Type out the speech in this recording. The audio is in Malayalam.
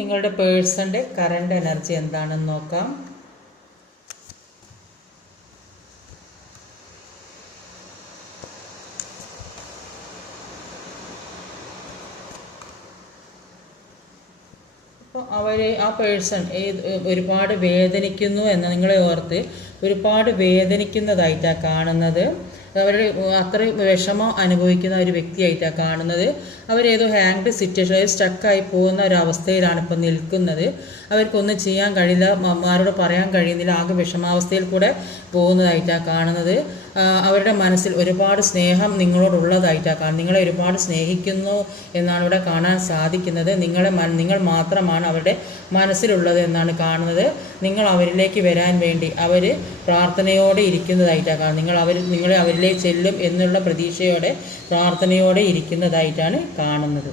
നിങ്ങളുടെ പേഴ്സൻ്റെ കറണ്ട് എനർജി എന്താണെന്ന് നോക്കാം. അപ്പോൾ ആ പേഴ്സൺ ഒരുപാട് വേദനിക്കുന്നു എന്ന് നിങ്ങളെ ഓർത്ത് ഒരുപാട് വേദനിക്കുന്നതായിട്ടാണ് കാണുന്നത്. അവർ അത്രയും വിഷമം അനുഭവിക്കുന്ന ഒരു വ്യക്തിയായിട്ടാണ് കാണുന്നത്. അവരേതോ ഹാങ്ഡ് സിറ്റുവേഷൻ സ്റ്റക്കായി പോകുന്ന ഒരവസ്ഥയിലാണ് ഇപ്പം നിൽക്കുന്നത്. അവർക്കൊന്നും ചെയ്യാൻ കഴിയില്ല, ആരോട് പറയാൻ കഴിയുന്നില്ല, ആകെ വിഷമാവസ്ഥയിൽ കൂടെ പോകുന്നതായിട്ടാണ് കാണുന്നത്. അവരുടെ മനസ്സിൽ ഒരുപാട് സ്നേഹം നിങ്ങളോടുള്ളതായിട്ടാണ് കാണുന്നത്. നിങ്ങളെ ഒരുപാട് സ്നേഹിക്കുന്നു എന്നാണ് ഇവിടെ കാണാൻ സാധിക്കുന്നത്. നിങ്ങൾ മാത്രമാണ് അവരുടെ മനസ്സിലുള്ളത് എന്നാണ് കാണുന്നത്. നിങ്ങൾ അവരിലേക്ക് വരാൻ വേണ്ടി അവർ പ്രാർത്ഥനയോടെ ഇരിക്കുന്നതായിട്ടാണ് കാണുന്നത്. നിങ്ങളെ അവരിലേക്ക് ചെല്ലും എന്നുള്ള പ്രതീക്ഷയോടെ പ്രാർത്ഥനയോടെ ഇരിക്കുന്നതായിട്ടാണ് കാണുന്നത്.